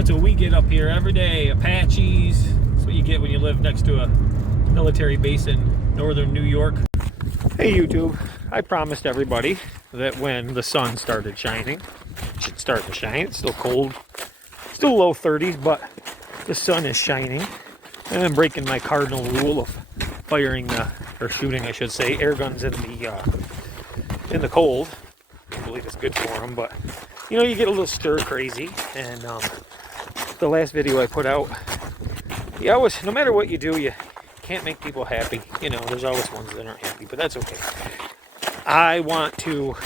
That's what we get up here every day. Apaches. That's what you get when you live next to a military base in northern New York. Hey YouTube, I promised everybody that when the sun started shining, it should start to shine. It's still cold, still low 30s, but the sun is shining. And I'm breaking my cardinal rule of firing, or shooting, I should say, air guns in the cold. I believe it's good for them, but you know, you get a little stir crazy. And the last video I put out, you always, no matter what you do, you can't make people happy. You know, there's always ones that aren't happy, but that's okay. I want to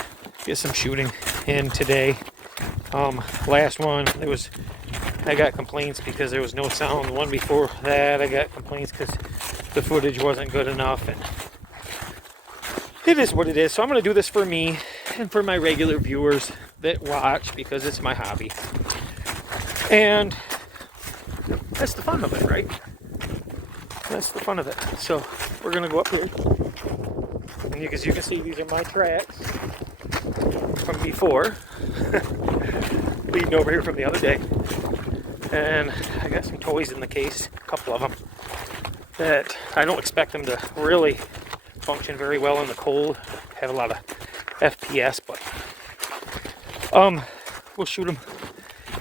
get some shooting in today. Last one, I got complaints because there was no sound. The one before that, I got complaints because the footage wasn't good enough, and it is what it is. So I'm going to do this for me and for my regular viewers that watch, because it's my hobby. And that's the fun of it, right? That's the fun of it. So we're going to go up here. And as you can see, these are my tracks from before. Leading over here from the other day. And I got some toys in the case, a couple of them, that I don't expect them to really function very well in the cold. Have a lot of FPS, but we'll shoot them.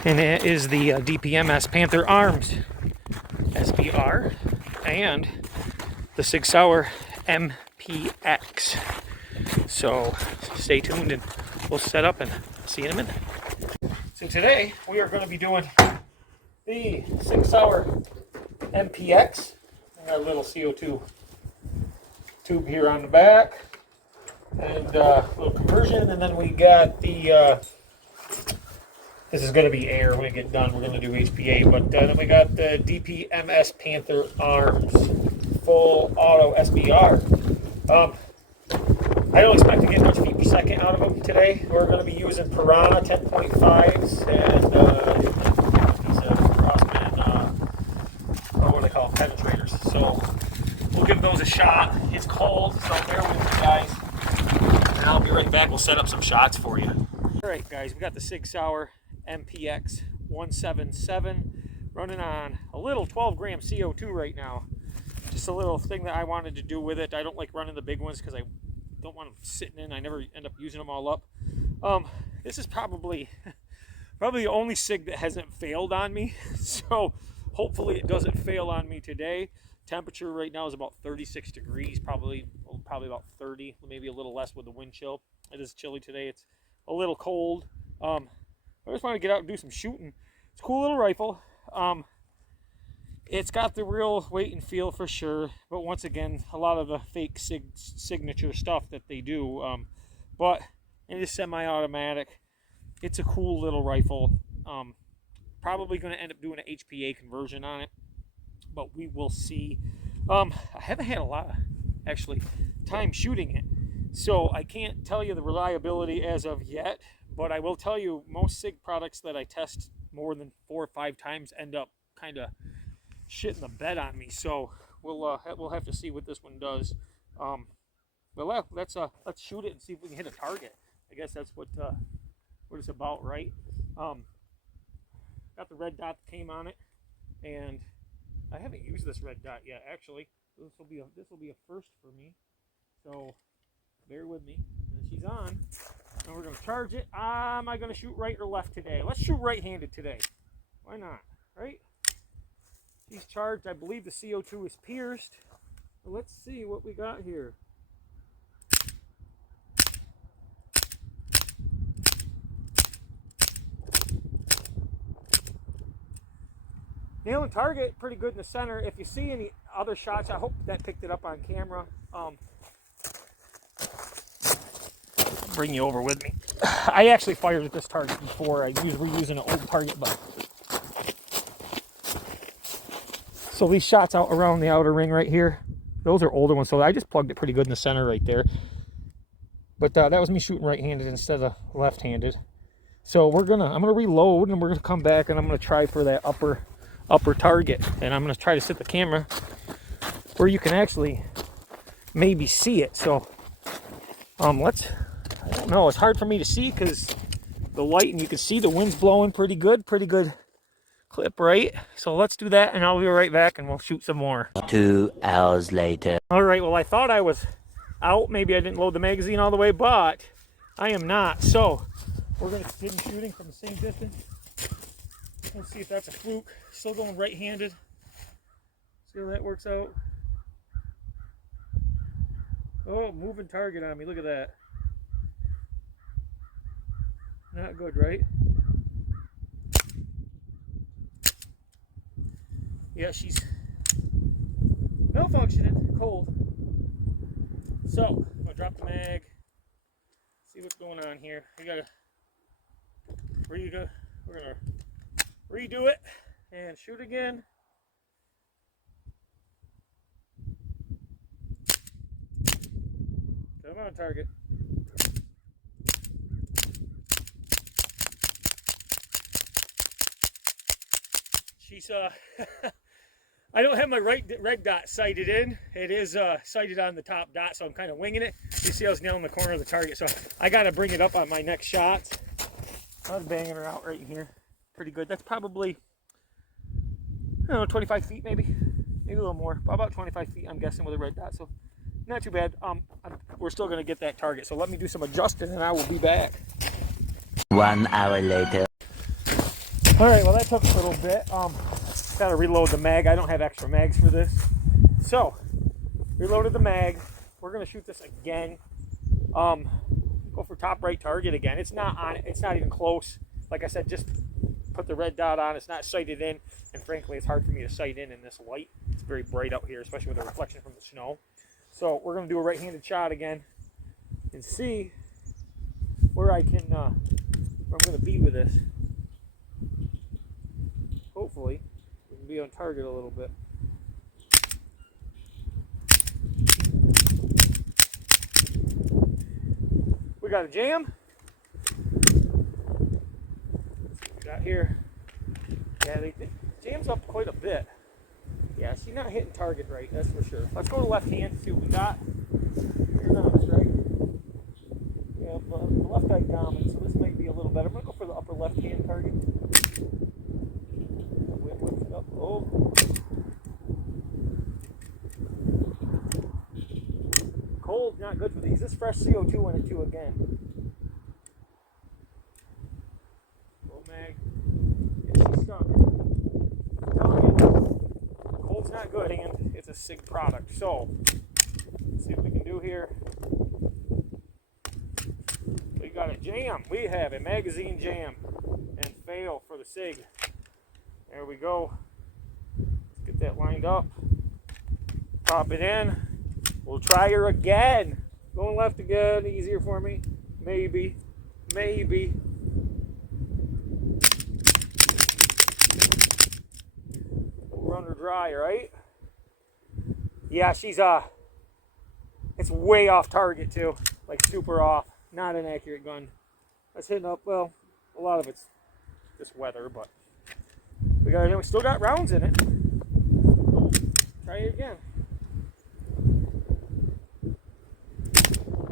And it is the DPMS Panther arms, SBR, and the Sig Sauer MPX. So stay tuned and we'll set up and see you in a minute. So today we are going to be doing the Sig Sauer MPX. I got a little CO2 tube here on the back and a little conversion, and then we got the this is going to be air when we get done. We're going to do HPA, but then we got the DPMS Panther arms, full auto SBR. I don't expect to get much feet per second out of them today. We're going to be using Piranha 10.5s and these Crosman, what do they call them, penetrators. So we'll give those a shot. It's cold, so bear with me, guys. And I'll be right back. We'll set up some shots for you. All right, guys, we got the Sig Sauer MPX 177 running on a little 12-gram CO2 right now. Just a little thing that I wanted to do with it. I don't like running the big ones because I don't want them sitting in. I never end up using them all up. This is probably the only Sig that hasn't failed on me. So hopefully it doesn't fail on me today. Temperature right now is about 36 degrees, probably about 30, maybe a little less with the wind chill. It is chilly today. It's a little cold. I just want to get out and do some shooting. It's a cool little rifle. It's got the real weight and feel for sure, but once again, a lot of the fake signature stuff that they do. But it is semi-automatic. It's a cool little rifle. Probably going to end up doing an HPA conversion on it, but we will see. I haven't had a lot of actually time shooting it, so I can't tell you the reliability as of yet. But I will tell you, most Sig products that I test more than 4 or 5 times end up kind of shitting the bed on me. So we'll have to see what this one does. But let's shoot it and see if we can hit a target. I guess that's what it's about, right? Got the red dot that came on it, and I haven't used this red dot yet. Actually, this will be a first for me. So bear with me. And she's on. And we're going to charge it. Am I going to shoot right or left today? Let's shoot right-handed today. Why not, right? She's charged. I believe the CO2 is pierced. Well, let's see what we got here. Nailing target, pretty good in the center. If you see any other shots, I hope that picked it up on camera. Bring you over with me. I actually fired at this target before. I was reusing an old target, but so these shots out around the outer ring right here, those are older ones. So I just plugged it pretty good in the center right there. But that was me shooting right-handed instead of left-handed. So I'm gonna reload, and we're gonna come back, and I'm gonna try for that upper target, and I'm gonna try to set the camera where you can actually maybe see it. So I don't know, it's hard for me to see because the light, and you can see the wind's blowing pretty good clip right. So let's do that, and I'll be right back, and we'll shoot some more. 2 hours later. All right, well, I thought I was out. Maybe I didn't load the magazine all the way, but I am not. So we're going to continue shooting from the same distance. Let's see if that's a fluke. Still going right-handed. See how that works out. Oh, moving target on me. Look at that. Not good, right? Yeah, she's malfunctioning, cold. So, I'm gonna drop the mag, see what's going on here. We gotta we're gonna redo it and shoot again. Come on, target. She's I don't have my red dot sighted in. It is sighted on the top dot, so I'm kind of winging it. You see I was nailing the corner of the target, so I got to bring it up on my next shot. I was banging her out right here. Pretty good. That's probably, I don't know, 25 feet maybe. Maybe a little more. About 25 feet, I'm guessing, with a red dot, so not too bad. We're still going to get that target, so let me do some adjusting, and I will be back. 1 hour later. All right, well, that took a little bit. Got to reload the mag. I don't have extra mags for this. So, reloaded the mag. We're going to shoot this again. Go for top right target again. It's not on it. It's not even close. Like I said, just put the red dot on. It's not sighted in. And frankly, it's hard for me to sight in this light. It's very bright out here, especially with the reflection from the snow. So, we're going to do a right-handed shot again and see where I can, where I'm going to be with this. Hopefully, we can be on target a little bit. We got a jam. We got here. Yeah, they jams up quite a bit. Yeah, she's not hitting target right, that's for sure. Let's go to left hand, see what we got. Here's on this right. We have the left eye dominant, so this might be a little better. I'm going to go for the upper left hand target. Oh. Cold, not good for these. This fresh CO2 went into again. Low mag. Yeah, she's stuck. Cold's not good, and it's a Sig product. So, let's see what we can do here. We got a jam. We have a magazine jam. And fail for the Sig. There we go. Let's get that lined up. Pop it in. We'll try her again. Going left again. Easier for me. Maybe. Maybe. We'll run her dry, right? Yeah, she's it's way off target too. Like super off. Not an accurate gun. That's hitting up, well, a lot of it's just weather, but we still got rounds in it. Try it again.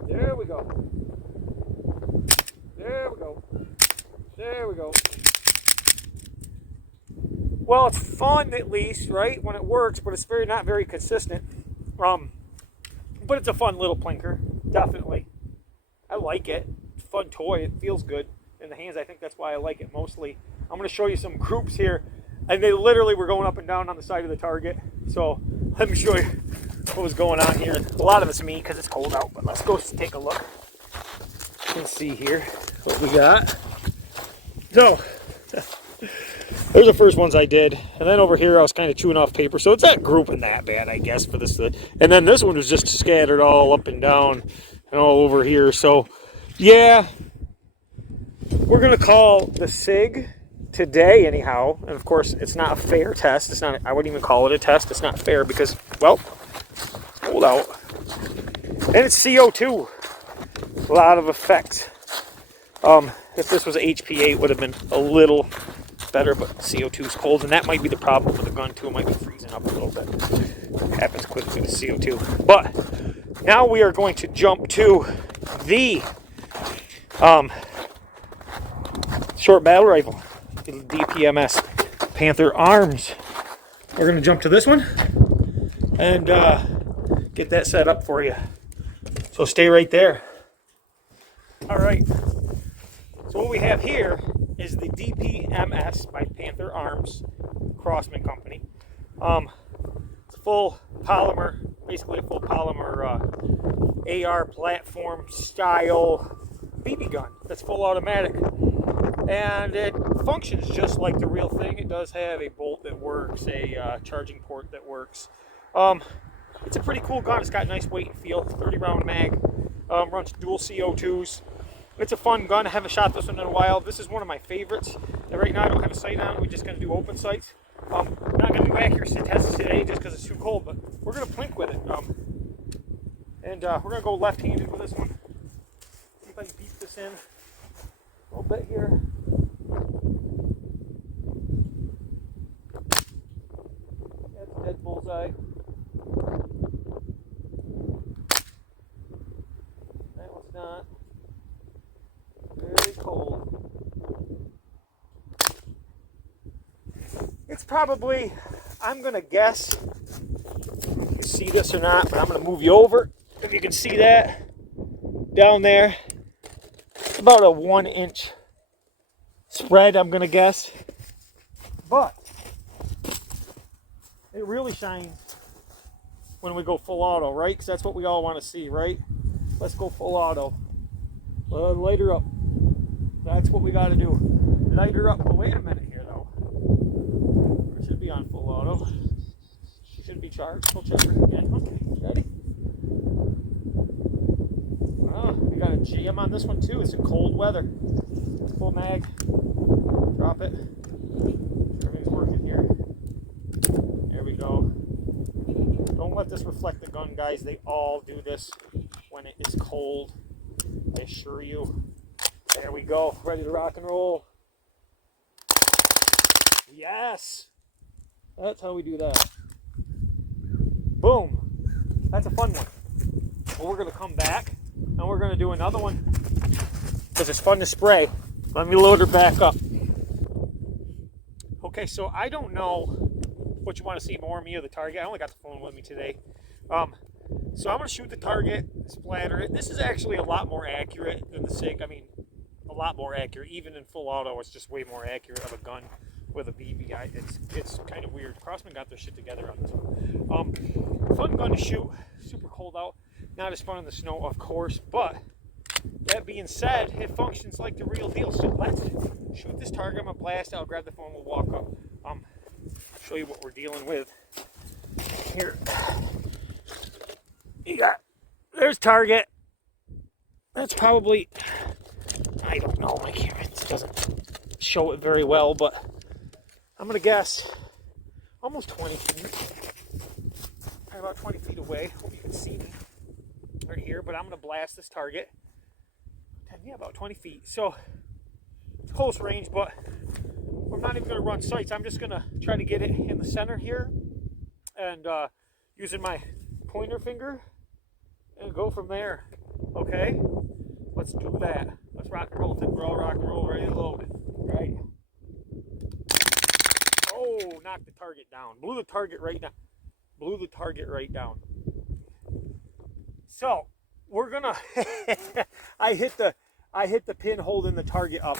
There we go. There we go. There we go. Well, it's fun at least, right? When it works, but it's not very consistent. But it's a fun little plinker, definitely. I like it. It's a fun toy. It feels good in the hands. I think that's why I like it mostly. I'm going to show you some groups here. And they literally were going up and down on the side of the target. So let me show you what was going on here. A lot of it's me because it's cold out. But let's go take a look. Let's see here what we got. So there's the first ones I did. And then over here I was kind of chewing off paper. So it's not grouping that bad, I guess, for this. And then this one was just scattered all up and down and all over here. So yeah, we're going to call the Sig today anyhow, and of course it's not a fair test. It's not, I wouldn't even call it a test. It's not fair because, well, it's cold out and it's CO2. A lot of effect. If this was HPA, it would have been a little better, but CO2 is cold, and that might be the problem with the gun too. It might be freezing up a little bit. It happens quickly with CO2. But now we are going to jump to the short battle rifle. DPMS Panther arms. We're going to jump to this one and get that set up for you. So stay right there. All right. So what we have here is the DPMS by Panther Arms, Crosman company. It's a full polymer, basically a full polymer AR platform style BB gun that's full automatic. And it functions just like the real thing. It does have a bolt that works, a charging port that works. It's a pretty cool gun. It's got nice weight and feel. 30 round mag. Runs dual CO2s. It's a fun gun. I haven't shot this one in a while. This is one of my favorites. And right now I don't have a sight on it. We're just going to do open sights. We're not going to do accuracy tests today just because it's too cold, but we're going to plink with it. And we're going to go left-handed with this one. See if I can beat this in a little bit here. That's a dead bullseye. That one's not. Very cold. It's probably, I'm going to guess, if you can see this or not, but I'm going to move you over. If you can see that down there, it's about a 1 inch spread, I'm going to guess. But it really shines when we go full auto, right? Because that's what we all want to see, right? Let's go full auto. Light her up. That's what we got to do. Light her up. But wait a minute here, though. It should be on full auto. She should be charged. We'll check her again. Okay, ready? Oh, we got a jam on this one, too. It's in cold weather. Full mag. Drop it. Everything's working here. There we go. Don't let this reflect the gun, guys. They all do this when it is cold. I assure you. There we go. Ready to rock and roll. Yes. That's how we do that. Boom. That's a fun one. Well, we're going to come back and we're going to do another one because it's fun to spray. Let me load her back up. Okay, so I don't know what you want to see more of me or the target. I only got the phone with me today. So I'm going to shoot the target, splatter it. This is actually a lot more accurate than the Sig. I mean, a lot more accurate. Even in full auto, it's just way more accurate of a gun with a BB. It's kind of weird. Crosman got their shit together on this one. Fun gun to shoot. Super cold out. Not as fun in the snow, of course. But that being said, it functions like the real deal. So let's shoot this target. I'm going to blast. I'll grab the phone. We'll walk up. Show you what we're dealing with here. You got, there's target. That's probably, I don't know, my camera doesn't show it very well, but I'm going to guess almost 20 feet. I'm about 20 feet away. Hope you can see me right here, but I'm going to blast this target. Yeah, about 20 feet. So, close range, but we're not even going to run sights. I'm just going to try to get it in the center here and using my pointer finger and go from there. Okay? Let's do that. Let's rock and roll. Think we're all rock and roll, ready to load. Right? Oh, knocked the target down. Blew the target right down. Blew the target right down. So, we're going to... I hit the pin holding the target up.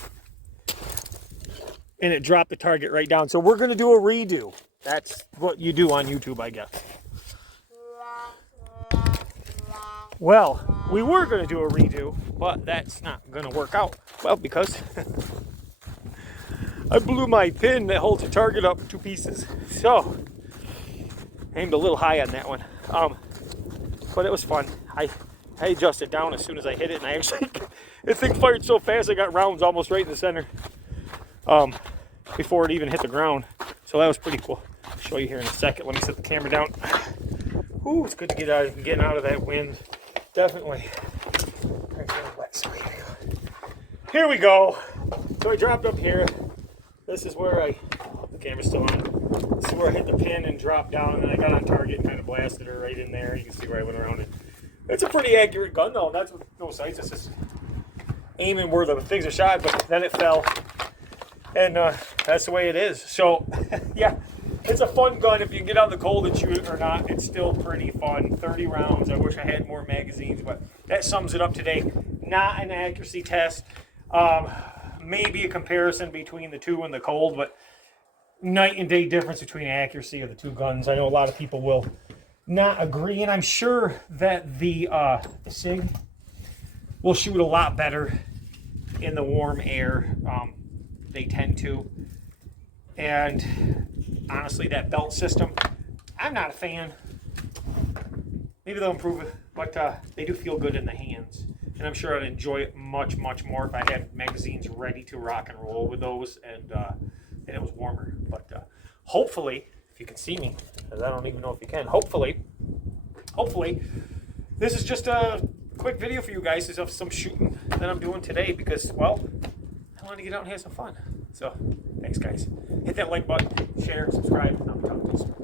And it dropped the target right down. So we're going to do a redo. That's what you do on YouTube, I guess. Well, we were going to do a redo, but that's not going to work out. Well, because I blew my pin that holds the target up in 2 pieces. So, aimed a little high on that one. But it was fun. I adjusted down as soon as I hit it, and I actually, the thing fired so fast I got rounds almost right in the center. Before it even hit the ground. So that was pretty cool. I'll show you here in a second. Let me set the camera down. Ooh, it's good to getting out of that wind. Definitely. Here we go. So I dropped up here. This is where the camera's still on. This is where I hit the pin and dropped down, and then I got on target and kind of blasted her right in there. You can see where I went around it. It's a pretty accurate gun though. That's with no sights. It's just aiming where the things are shot, but then it fell. And that's the way it is. So, yeah, it's a fun gun. If you can get out in the cold and shoot it or not, it's still pretty fun. 30 rounds. I wish I had more magazines, but that sums it up today. Not an accuracy test. Maybe a comparison between the two in the cold, but night and day difference between accuracy of the two guns. I know a lot of people will not agree, and I'm sure that the Sig will shoot a lot better in the warm air. They tend to. And honestly, that belt system, I'm not a fan. Maybe they'll improve it, but they do feel good in the hands. And I'm sure I'd enjoy it much, much more if I had magazines ready to rock and roll with those and it was warmer. But hopefully, if you can see me, because I don't even know if you can, hopefully, this is just a quick video for you guys of some shooting that I'm doing today because, well, I want to get out and have some fun. So, thanks guys. Hit that like button, share, subscribe, and I'll talk to you soon.